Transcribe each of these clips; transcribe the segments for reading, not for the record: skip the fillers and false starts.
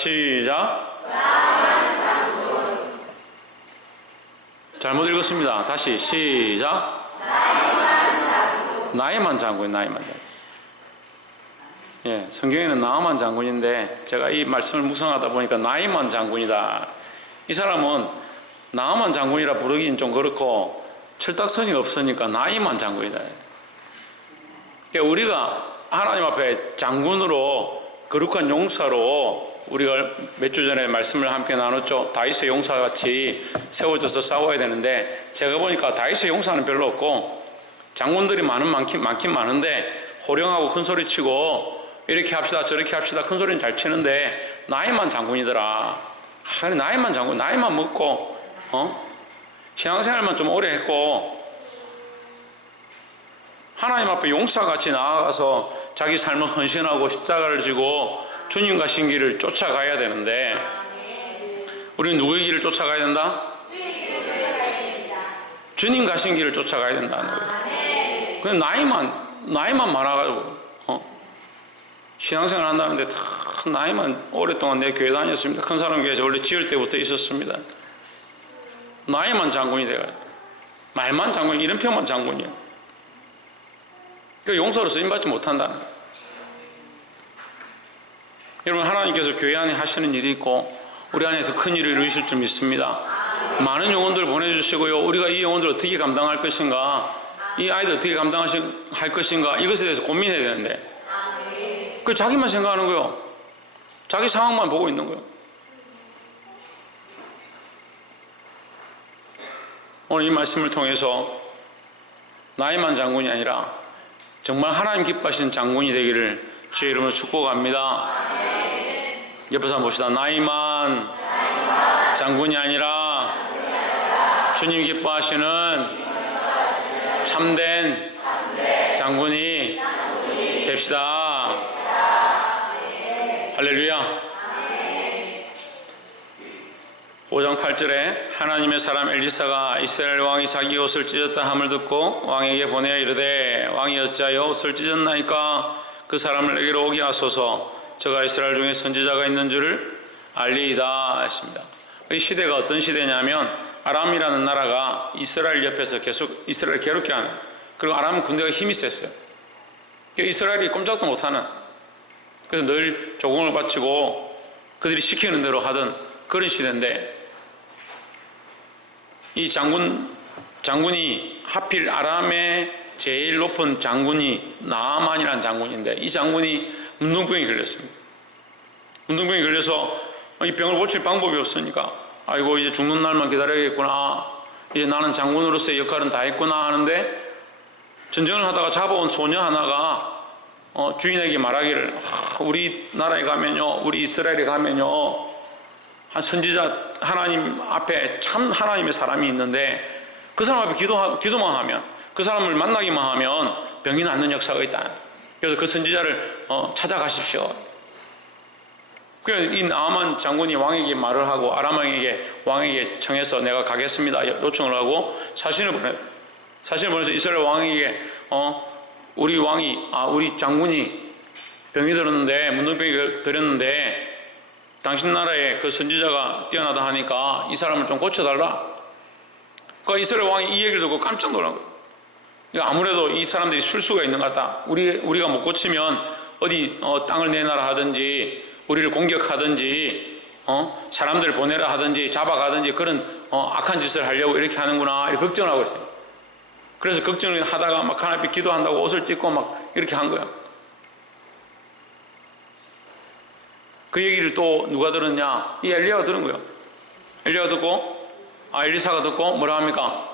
시작. 잘못 읽었습니다. 다시 시작. 나이만 장군, 나이만 장군. 예, 성경에는 나아만 장군인데 제가 이 말씀을 묵상하다 보니까 나이만 장군이다. 이 사람은 나아만 장군이라 부르기는 좀 그렇고 철딱선이 없으니까 나이만 장군이다. 그러니까 우리가 하나님 앞에 장군으로 거룩한 용사로 우리가 몇 주 전에 말씀을 함께 나눴죠. 다윗의 용사같이 세워져서 싸워야 되는데 제가 보니까 다윗의 용사는 별로 없고 장군들이 많긴 많은데 호령하고 큰소리 치고 이렇게 합시다 저렇게 합시다 큰소리는 잘 치는데 나이만 장군이더라. 나이만 장군, 나이만 먹고 신앙생활만 좀 오래 했고 하나님 앞에 용사같이 나아가서 자기 삶을 헌신하고 십자가를 지고 주님 가신 길을 쫓아가야 되는데 우리는 누구의 길을 쫓아가야 된다? 주님 가신 길을 쫓아가야 된다는 거예요. 그냥 나이만 많아가지고 신앙생활 한다는데 다 나이만 오랫동안 내 교회 다녔습니다. 큰 사람 교회에서 원래 지을 때부터 있었습니다. 나이만 장군이 돼가지고 말만 장군, 이런 표만 장군이야. 그 용서로 쓰임받지 못한다는 거예요. 여러분, 하나님께서 교회 안에 하시는 일이 있고 우리 안에 더 큰 일을 이루실 줄 믿습니다. 많은 영혼들 보내주시고요, 우리가 이 영혼들을 어떻게 감당할 것인가, 이 아이들 어떻게 감당할 것인가, 이것에 대해서 고민해야 되는데 그 자기만 생각하는 거예요. 자기 상황만 보고 있는 거예요. 오늘 이 말씀을 통해서 나이만 장군이 아니라 정말 하나님 기뻐하시는 장군이 되기를 주의 이름으로 축복합니다. 옆에 사람 봅시다. 나이만 장군이 아니라 주님 기뻐하시는 참된 장군이 됩시다. 할렐루야. 5장 8절에 하나님의 사람 엘리사가 이스라엘 왕이 자기 옷을 찢었다 함을 듣고 왕에게 보내어 이르되 왕이 어찌하여 옷을 찢었나이까? 그 사람을 내게로 오게 하소서. 저가 이스라엘 중에 선지자가 있는 줄을 알리이다 했습니다. 이 시대가 어떤 시대냐면 아람이라는 나라가 이스라엘 옆에서 계속 이스라엘 괴롭게 하는, 그리고 아람 군대가 힘이 셌어요. 이스라엘이 꼼짝도 못하는, 그래서 늘 조공을 바치고 그들이 시키는 대로 하던 그런 시대인데 이 장군이 하필 아람의 제일 높은 장군이 나아만이라는 장군인데 이 장군이 문둥병이 걸렸습니다. 문둥병이 걸려서 이 병을 고칠 방법이 없으니까 아이고 이제 죽는 날만 기다려야겠구나, 이제 나는 장군으로서의 역할은 다 했구나 하는데 전쟁을 하다가 잡아온 소녀 하나가 주인에게 말하기를 우리 나라에 가면요, 우리 이스라엘에 가면요, 한 선지자 하나님 앞에 참 하나님의 사람이 있는데 그 사람 앞에 기도만 하면, 그 사람을 만나기만 하면 병이 낫는 역사가 있다. 그래서 그 선지자를 찾아가십시오. 그래서 이 나아만 장군이 왕에게 말을 하고 아람 왕에게 청해서 내가 가겠습니다 요청을 하고 사신을 보내서 이스라엘 왕에게 우리 장군이 병이 들었는데 문둥병이 들었는데 당신 나라에 그 선지자가 뛰어나다 하니까 이 사람을 좀 고쳐달라. 그러니까 이스라엘 왕이 이 얘기를 듣고 깜짝 놀란 거예요. 아무래도 이 사람들이 술수가 있는 것 같다. 우리가 못 고치면 어디 땅을 내놔라 하든지 우리를 공격하든지 사람들 보내라 하든지 잡아가든지 그런 악한 짓을 하려고 이렇게 하는구나, 이렇게 걱정을 하고 있어요. 그래서 걱정을 하다가 막 하나님 기도한다고 옷을 찢고 막 이렇게 한 거야. 그 얘기를 또 누가 들었냐? 이 엘리야가 들은 거예요. 엘리야가 듣고 엘리사가 듣고 뭐라 합니까?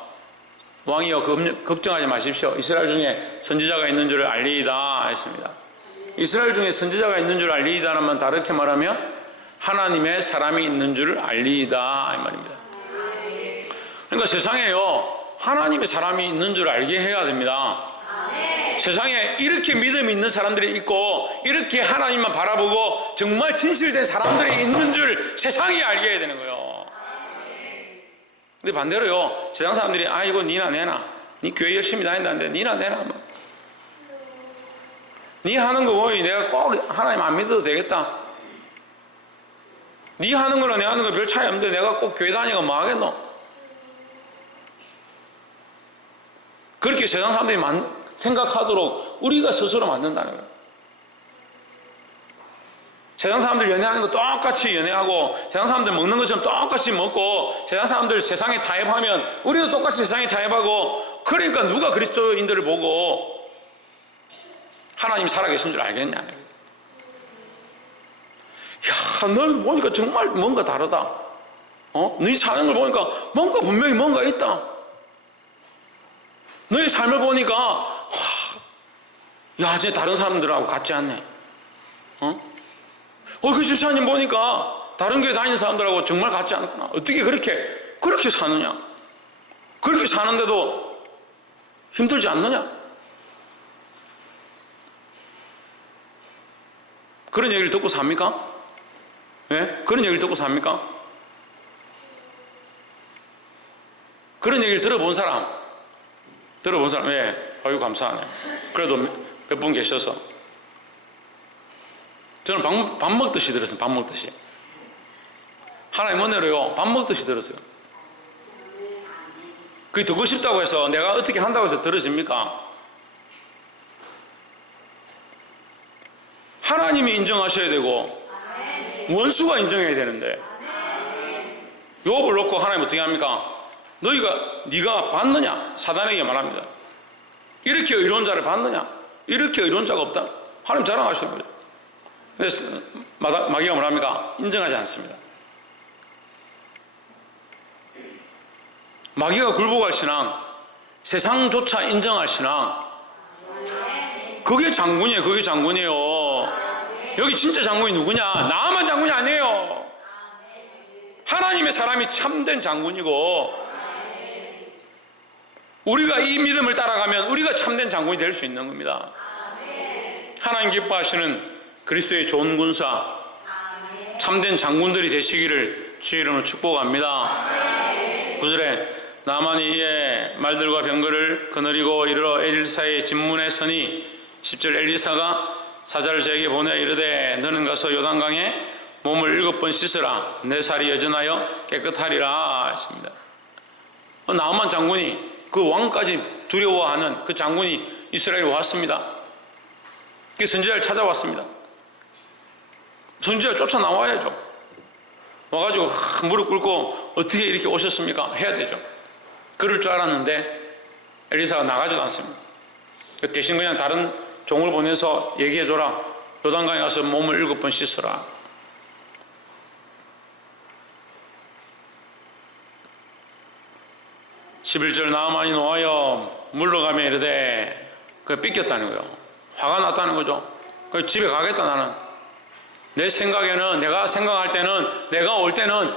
왕이여 걱정하지 마십시오. 이스라엘 중에 선지자가 있는 줄을 알리이다 했습니다. 이스라엘 중에 선지자가 있는 줄 알리이다라면 다르게 말하면 하나님의 사람이 있는 줄을 알리이다 이 말입니다. 그러니까 세상에요, 하나님의 사람이 있는 줄 알게 해야 됩니다. 세상에 이렇게 믿음이 있는 사람들이 있고 이렇게 하나님만 바라보고 정말 진실된 사람들이 있는 줄 세상이 알게 해야 되는 거예요. 근데 반대로요, 세상 사람들이 이거 니나 내나, 니 교회 열심히 다닌다는데 니나 내나, 니 하는 거 보니 내가 꼭 하나님 안 믿어도 되겠다, 네 하는 거랑 내 하는 거 별 차이 없는데 내가 꼭 교회 다니고 뭐 하겠노? 그렇게 세상 사람들이 생각하도록 우리가 스스로 만든다는 거예요. 세상 사람들 연애하는 거 똑같이 연애하고, 세상 사람들 먹는 것처럼 똑같이 먹고, 세상 사람들 세상에 타협하면 우리도 똑같이 세상에 타협하고, 그러니까 누가 그리스도인들을 보고 하나님이 살아계신 줄 알겠냐. 야, 널 보니까 정말 뭔가 다르다. 너희 사는 걸 보니까 뭔가 분명히 뭔가 있다. 너희 삶을 보니까 야, 쟤 다른 사람들하고 같지 않네. 그 집사님 보니까 다른 교회 다니는 사람들하고 정말 같지 않구나. 어떻게 그렇게 사느냐? 그렇게 사는데도 힘들지 않느냐? 그런 얘기를 듣고 삽니까? 예? 그런 얘기를 듣고 삽니까? 그런 얘기를 들어본 사람, 예, 아유, 감사하네. 그래도 몇 분 계셔서. 저는 밥 먹듯이 들었어요. 밥 먹듯이. 하나님 은혜로요, 밥 먹듯이 들었어요. 그게 듣고 싶다고 해서 내가 어떻게 한다고 해서 들어집니까? 하나님이 인정하셔야 되고 원수가 인정해야 되는데, 욥을 놓고 하나님 어떻게 합니까? 네가 받느냐? 사단에게 말합니다. 이렇게 의로운 자를 받느냐? 이렇게 의로운 자가 없다. 하나님 자랑하시는 거죠. 그래서 마귀가 뭐랍니까? 인정하지 않습니다. 마귀가 굴복할 신앙, 세상조차 인정할 신앙, 그게 장군이에요. 그게 장군이에요. 여기 진짜 장군이 누구냐? 나만 장군이 아니에요. 하나님의 사람이 참된 장군이고, 우리가 이 믿음을 따라가면 우리가 참된 장군이 될 수 있는 겁니다. 하나님 기뻐하시는 그리스도의 좋은 군사, 참된 장군들이 되시기를 주의 이름으로 축복합니다. 9절에 나만이 이에 말들과 병거를 거느리고 이르러 엘리사의 집문에 서니, 10절 엘리사가 사자를 저에게 보내 이르되 너는 가서 요단강에 몸을 7번 씻으라. 내 살이 여전하여 깨끗하리라 했습니다. 나만 장군이, 그 왕까지 두려워하는 그 장군이 이스라엘에 왔습니다. 그 선지자를 찾아왔습니다. 선지자가 쫓아나와야죠. 와가지고 무릎 꿇고 어떻게 이렇게 오셨습니까? 해야 되죠. 그럴 줄 알았는데 엘리사가 나가지도 않습니다. 대신 그냥 다른 종을 보내서 얘기해줘라. 요단강에 가서 몸을 7번 씻어라. (11절) 나아만이 놓아여 물러가며 이르되, 그게 삐꼈다는 거예요. 화가 났다는 거죠. 그래서 집에 가겠다. 나는 내 생각에는, 내가 생각할 때는, 내가 올 때는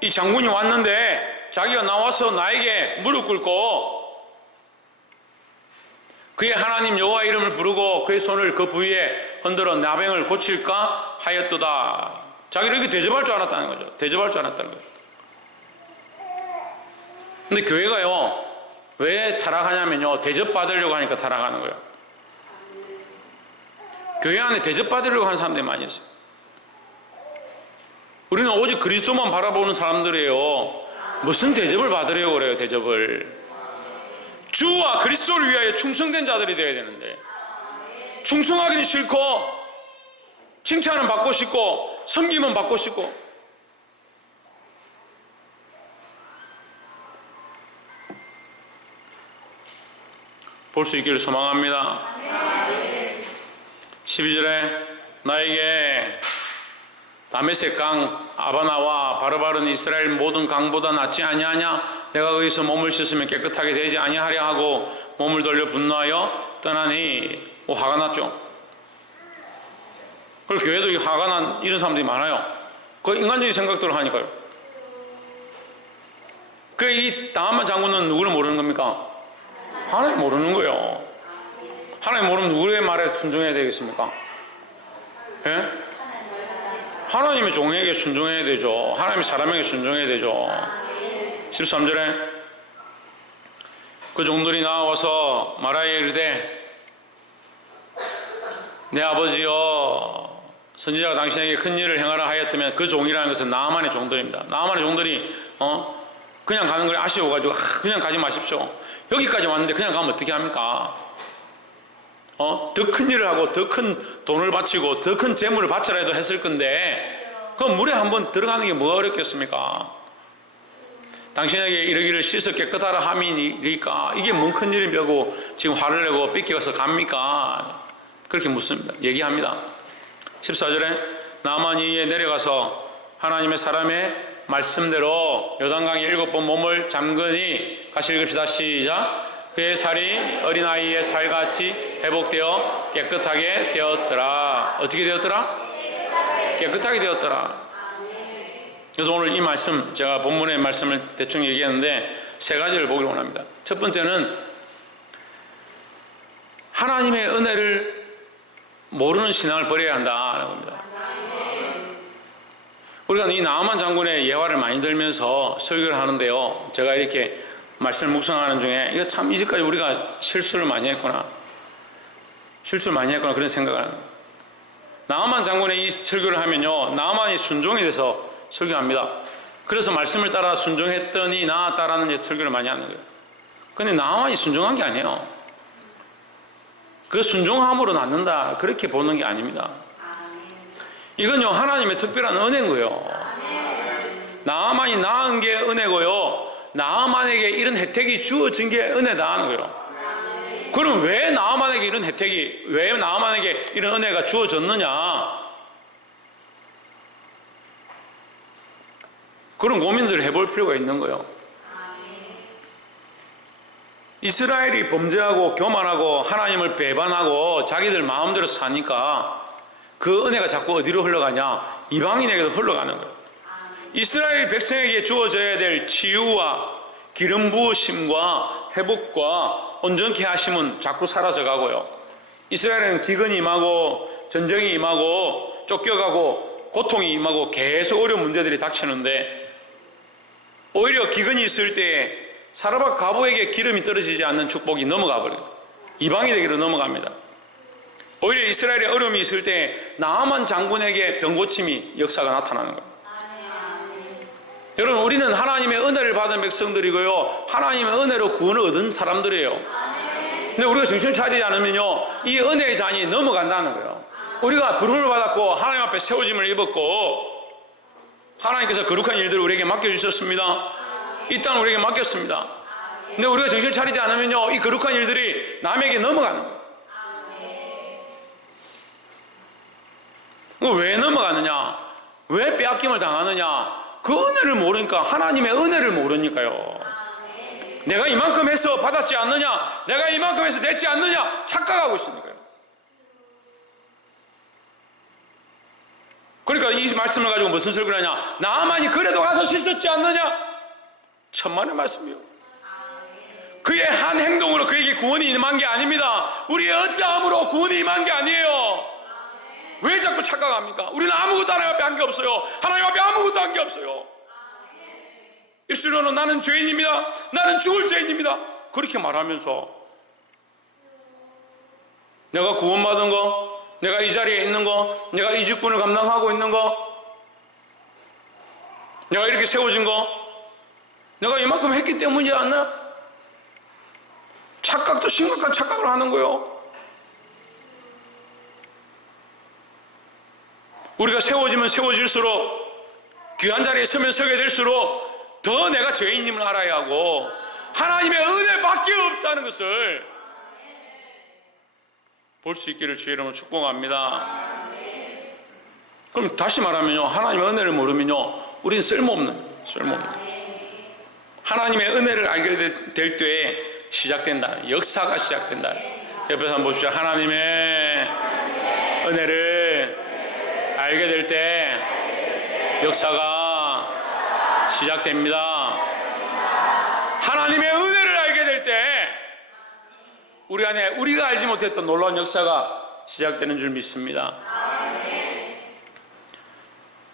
이 장군이 왔는데 자기가 나와서 나에게 무릎 꿇고 그의 하나님 여호와 이름을 부르고 그의 손을 그 부위에 흔들어 나병을 고칠까 하였도다. 자기를 이렇게 대접할 줄 알았다는 거죠. 대접할 줄 알았다는 거죠. 근데 교회가요, 왜 타락하냐면요, 대접받으려고 하니까 타락하는 거예요. 교회 안에 대접받으려고 하는 사람들이 많이 있어요. 우리는 오직 그리스도만 바라보는 사람들이에요. 무슨 대접을 받으려고 그래요? 대접을. 주와 그리스도를 위하여 충성된 자들이 되어야 되는데, 충성하기는 싫고 칭찬은 받고 싶고 섬김은 받고 싶고, 볼 수 있기를 소망합니다. 12절에 나에게 다메섹 강 아바나와 바르바른 이스라엘 모든 강보다 낫지 아니하냐? 내가 거기서 몸을 씻으면 깨끗하게 되지 아니하랴 하고 몸을 돌려 분노하여 떠나니, 화가 났죠. 그리고 교회도 화가 난 이런 사람들이 많아요. 그 인간적인 생각들을 하니까요. 그 이 나아만 장군은 누구를 모르는 겁니까? 하나님 모르는 거예요. 하나님 모르면 누구의 말에 순종해야 되겠습니까? 예? 하나님의 종에게 순종해야 되죠. 하나님의 사람에게 순종해야 되죠. 13절에 그 종들이 나와서 말하여 이르되, 내 아버지여 선지자가 당신에게 큰 일을 행하라 하였다면 그 종이라는 것은 나아만의 종들입니다. 나아만의 종들이 그냥 가는 걸 아쉬워가지고 그냥 가지 마십시오. 여기까지 왔는데 그냥 가면 어떻게 합니까? 더 큰 일을 하고 더 큰 돈을 바치고 더 큰 재물을 바쳐라 해도 했을 건데 그 물에 한번 들어가는 게 뭐가 어렵겠습니까? 당신에게 이르기를 씻어 깨끗하라 함이니까 이게 뭔 큰 일이라고 지금 화를 내고 삐끼어서 갑니까? 그렇게 묻습니다. 얘기합니다. 14절에 나아만이 이에 내려가서 하나님의 사람의 말씀대로 요단강에 7번 몸을 잠그니 같이 읽읍시다. 시작. 그의 살이 어린아이의 살같이 회복되어 깨끗하게 되었더라. 어떻게 되었더라? 깨끗하게 되었더라. 그래서 오늘 이 말씀, 제가 본문의 말씀을 대충 얘기했는데 세 가지를 보기를 원합니다. 첫 번째는 하나님의 은혜를 모르는 신앙을 버려야 한다는 겁니다. 우리가 이 나아만 장군의 예화를 많이 들면서 설교를 하는데요, 제가 이렇게 말씀을 묵상하는 중에 이거 참 이제까지 우리가 실수를 많이 했구나 그런 생각을 합니다. 나아만 장군의 이 설교를 하면요, 나아만이 순종이 돼서 설교합니다. 그래서 말씀을 따라 순종했더니 나았다라는 설교를 많이 하는 거예요. 그런데 나아만이 순종한 게 아니에요. 그 순종함으로 낫는다 그렇게 보는 게 아닙니다. 이건요 하나님의 특별한 은혜인 거예요. 나아만이 나은 게 은혜고요, 나아만에게 이런 혜택이 주어진 게 은혜다 하는 거예요. 그럼 왜 나아만에게 이런 혜택이, 왜 나아만에게 이런 은혜가 주어졌느냐, 그런 고민들을 해볼 필요가 있는 거예요. 이스라엘이 범죄하고 교만하고 하나님을 배반하고 자기들 마음대로 사니까 그 은혜가 자꾸 어디로 흘러가냐, 이방인에게도 흘러가는 거예요. 이스라엘 백성에게 주어져야 될 치유와 기름 부으심과 회복과 온전케 하심은 자꾸 사라져 가고요, 이스라엘은 기근이 임하고 전쟁이 임하고 쫓겨가고 고통이 임하고 계속 어려운 문제들이 닥치는데, 오히려 기근이 있을 때 사르밧 과부에게 기름이 떨어지지 않는 축복이 넘어가 버려요. 이방인에게로 넘어갑니다. 오히려 이스라엘에 어려움이 있을 때 나아만 장군에게 병고침이 역사가 나타나는 거예요. 여러분, 우리는 하나님의 은혜를 받은 백성들이고요, 하나님의 은혜로 구원을 얻은 사람들이에요. 근데 우리가 정신 차리지 않으면요 이 은혜의 잔이 넘어간다는 거예요. 우리가 부름을 받았고 하나님 앞에 세워짐을 입었고 하나님께서 거룩한 일들을 우리에게 맡겨주셨습니다. 이 땅을 우리에게 맡겼습니다. 근데 우리가 정신을 차리지 않으면요 이 거룩한 일들이 남에게 넘어가는 거예요. 왜 넘어가느냐, 왜 빼앗김을 당하느냐, 그 은혜를 모르니까, 하나님의 은혜를 모르니까요. 내가 이만큼 해서 받았지 않느냐, 내가 이만큼 해서 됐지 않느냐 착각하고 있으니까요. 그러니까 이 말씀을 가지고 무슨 설교를 하냐, 나아만이 그래도 가서 씻었지 않느냐, 천만의 말씀이요. 그의 한 행동으로 그에게 구원이 임한 게 아닙니다. 우리의 어떠함으로 구원이 임한 게 아니에요. 왜 자꾸 착각합니까? 우리는 아무것도 하나님 앞에 한 게 없어요. 하나님 앞에 아무것도 한 게 없어요. 입술로는 나는 죄인입니다, 나는 죽을 죄인입니다 그렇게 말하면서 내가 구원받은 거, 내가 이 자리에 있는 거, 내가 이 직분을 감당하고 있는 거, 내가 이렇게 세워진 거, 내가 이만큼 했기 때문이지 않나? 착각도 심각한 착각을 하는 거예요. 우리가 세워지면 세워질수록, 귀한 자리에 서면 서게 될수록 더 내가 죄인임을 알아야 하고 하나님의 은혜밖에 없다는 것을 볼 수 있기를 주의 이름으로 축복합니다. 그럼 다시 말하면요, 하나님의 은혜를 모르면요 우리는 쓸모없는 하나님의 은혜를 알게 될 때에 시작된다, 역사가 시작된다. 옆에서 한번 보십시오. 하나님의 은혜를 알게 될 때 역사가 시작됩니다. 하나님의 은혜를 알게 될 때 우리 안에 우리가 알지 못했던 놀라운 역사가 시작되는 줄 믿습니다.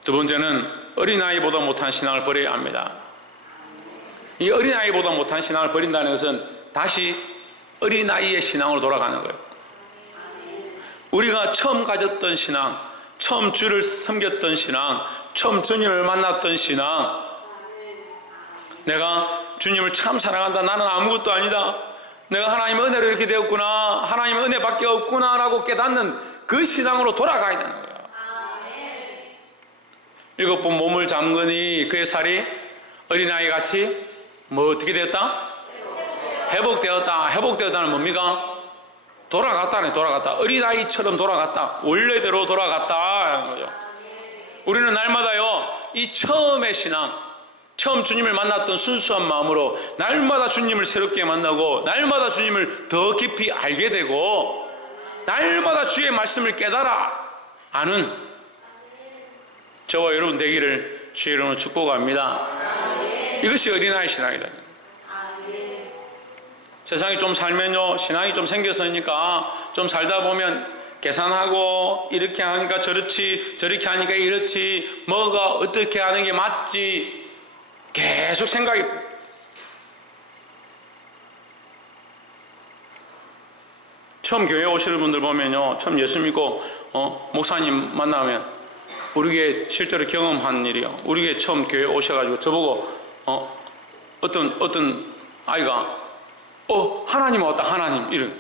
두 번째는 어린아이보다 못한 신앙을 버려야 합니다. 이 어린아이보다 못한 신앙을 버린다는 것은 다시 어린아이의 신앙으로 돌아가는 거예요. 우리가 처음 가졌던 신앙, 처음 주를 섬겼던 신앙, 처음 주님을 만났던 신앙, 내가 주님을 참 사랑한다, 나는 아무것도 아니다, 내가 하나님의 은혜로 이렇게 되었구나, 하나님의 은혜밖에 없구나 라고 깨닫는 그 신앙으로 돌아가야 되는 거예요. 일곱 번 몸을 잠그니 그의 살이 어린아이같이 뭐 어떻게 되었다? 회복되었다. 회복되었다는 뭡니까? 돌아갔다네. 돌아갔다. 어린아이처럼 돌아갔다. 원래대로 돌아갔다 하는 거죠. 우리는 날마다요, 이 처음의 신앙, 처음 주님을 만났던 순수한 마음으로 날마다 주님을 새롭게 만나고 날마다 주님을 더 깊이 알게 되고 날마다 주의 말씀을 깨달아 아는 저와 여러분 되기를 주의 이름으로 축복합니다. 이것이 어린아이 신앙이다. 세상이 좀 살면요, 신앙이 좀 생겼으니까 좀 살다 보면 계산하고 이렇게 하니까 저렇지, 저렇게 하니까 이렇지, 뭐가 어떻게 하는 게 맞지, 계속 생각이. 처음 교회 오시는 분들 보면요, 처음 예수 믿고 목사님 만나면 우리에게 실제로 경험한 일이요. 우리에게 처음 교회 오셔가지고 저보고 어떤 아이가 하나님 왔다, 하나님 이런.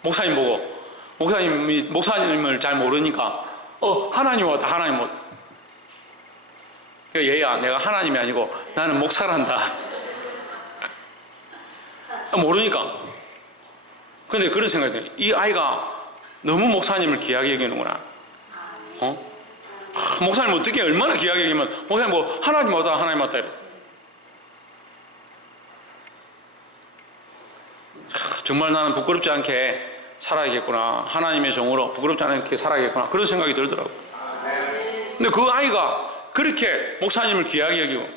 목사님 보고, 목사님이 목사님을 잘 모르니까 하나님 왔다, 하나님 왔다. 얘야, 내가 하나님이 아니고 나는 목사란다. 모르니까. 근데 그런 생각이 들어요. 이 아이가 너무 목사님을 귀하게 여기는구나. 목사님 어떻게 얼마나 귀하게 여기면 목사님 뭐 하나님 왔다, 하나님 왔다 이래. 정말 나는 부끄럽지 않게 살아야겠구나. 하나님의 종으로 부끄럽지 않게 살아야겠구나. 그런 생각이 들더라고요. 근데 그 아이가 그렇게 목사님을 귀하게 여기고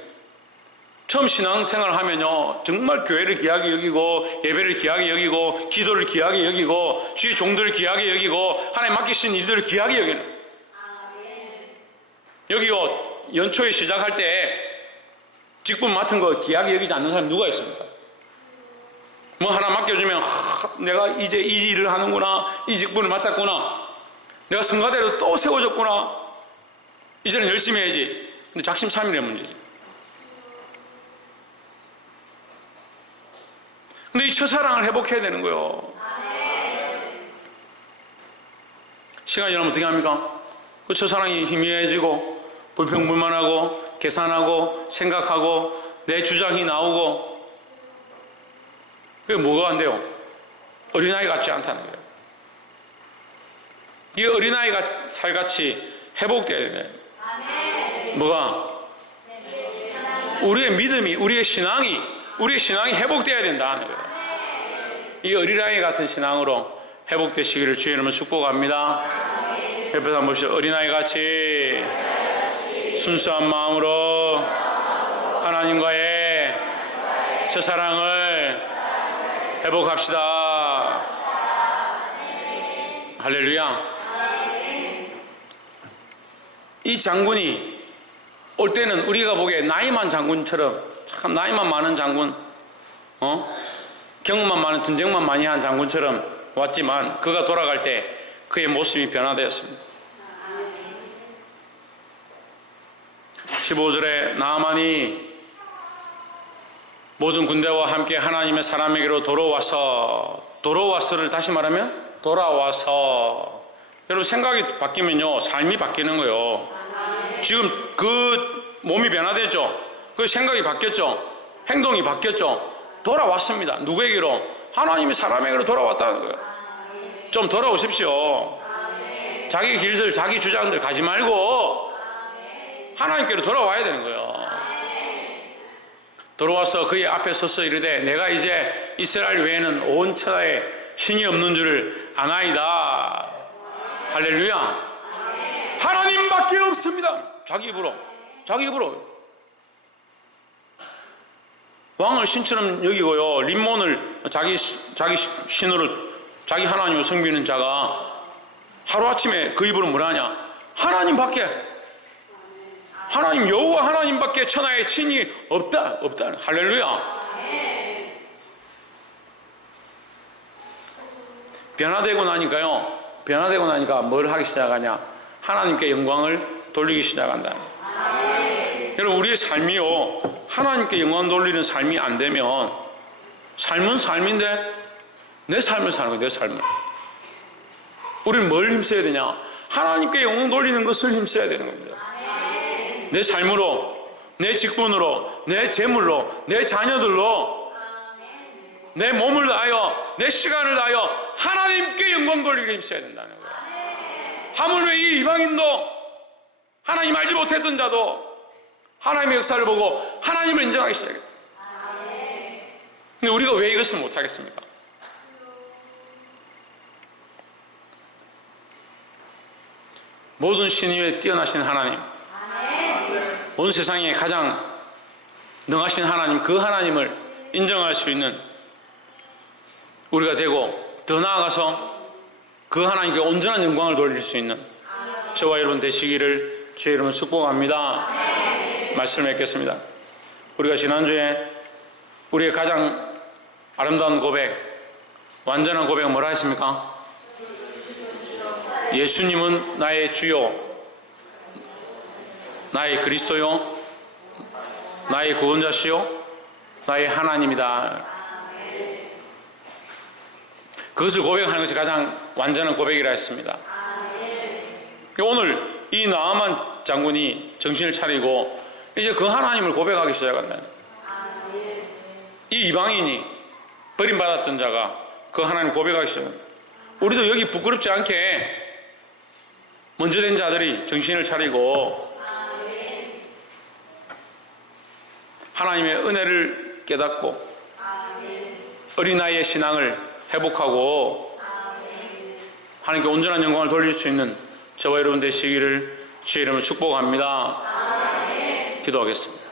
처음 신앙생활을 하면요, 정말 교회를 귀하게 여기고 예배를 귀하게 여기고 기도를 귀하게 여기고 주의 종들을 귀하게 여기고 하나님 맡기신 일들을 귀하게 여기는. 여기요, 연초에 시작할 때 직분 맡은 거 귀하게 여기지 않는 사람이 누가 있습니까? 뭐 하나 맡겨주면 내가 이제 이 일을 하는구나, 이 직분을 맡았구나, 내가 성가대로 또 세워졌구나, 이제는 열심히 해야지. 근데 작심삼일의 문제지. 근데 이 첫사랑을 회복해야 되는 거예요. 시간이 지나면 어떻게 합니까? 그 첫사랑이 희미해지고 불평불만하고 계산하고 생각하고 내 주장이 나오고, 그게 뭐가 안 돼요? 어린아이 같지 않다는 거예요. 이 어린아이가 살같이 회복돼야 돼요. 뭐가? 우리의 믿음이, 우리의 신앙이 회복돼야 된다는 거예요. 이 어린아이 같은 신앙으로 회복되시기를 주의 이름으로 축복합니다. 옆에서 한번 보시죠. 어린아이 같이 순수한 마음으로 하나님과의 첫사랑을 회복합시다. 할렐루야. 이 장군이 올 때는 우리가 보기에 나이만 장군처럼, 참 나이만 많은 장군, 경험만 많은, 전쟁만 많이 한 장군처럼 왔지만 그가 돌아갈 때 그의 모습이 변화되었습니다. 15절에 나아만이 모든 군대와 함께 하나님의 사람에게로 돌아와서를 다시 말하면 돌아와서, 여러분 생각이 바뀌면요 삶이 바뀌는 거예요. 지금 그 몸이 변화됐죠. 그 생각이 바뀌었죠. 행동이 바뀌었죠. 돌아왔습니다. 누구에게로? 하나님의 사람에게로 돌아왔다는 거예요. 좀 돌아오십시오. 자기 길들, 자기 주장들 가지 말고 하나님께로 돌아와야 되는 거예요. 돌아와서 그의 앞에 서서 이르되 내가 이제 이스라엘 외에는 온 천하에 신이 없는 줄을 아나이다. 할렐루야. 하나님밖에 없습니다. 자기 입으로 왕을 신처럼 여기고요, 림몬을 자기 신으로, 자기 하나님을 섬기는 자가 하루아침에 그 입으로 뭐라냐? 하나님 여호와 하나님밖에 천하에 친이 없다. 할렐루야. 변화되고 나니까 뭘 하기 시작하냐? 하나님께 영광을 돌리기 시작한다. 여러분, 우리의 삶이요, 하나님께 영광 돌리는 삶이 안 되면 삶은 삶인데 내 삶을 사는 거예요. 내 삶을. 우리는 뭘 힘써야 되냐? 하나님께 영광 돌리는 것을 힘써야 되는 겁니다. 내 삶으로, 내 직분으로, 내 재물로, 내 자녀들로, 내 몸을 다하여, 내 시간을 다하여 하나님께 영광 돌리기를 힘써야 된다는 거예요. 하물며 이 이방인도, 하나님 알지 못했던 자도 하나님의 역사를 보고 하나님을 인정하기 시작했다. 근데 우리가 왜 이것을 못하겠습니까? 모든 신위에 뛰어나신 하나님, 온 세상에 가장 능하신 하나님, 그 하나님을 인정할 수 있는 우리가 되고, 더 나아가서 그 하나님께 온전한 영광을 돌릴 수 있는 저와 여러분 되시기를 주의 이름으로 축복합니다. 말씀을 맺겠습니다. 우리가 지난주에 우리의 가장 아름다운 고백, 완전한 고백은 뭐라 했습니까? 예수님은 나의 주요, 나의 그리스도요, 나의 구원자시요, 나의 하나님이다. 그것을 고백하는 것이 가장 완전한 고백이라 했습니다. 오늘 이 나아만 장군이 정신을 차리고 이제 그 하나님을 고백하기 시작한다. 이 이방인이 버림받았던 자가 그 하나님 고백하기 시작한다. 우리도 여기 부끄럽지 않게 먼저 된 자들이 정신을 차리고 하나님의 은혜를 깨닫고 어린아이의 신앙을 회복하고 하나님께 온전한 영광을 돌릴 수 있는 저와 여러분 되시기를 주의 이름으로 축복합니다. 기도하겠습니다.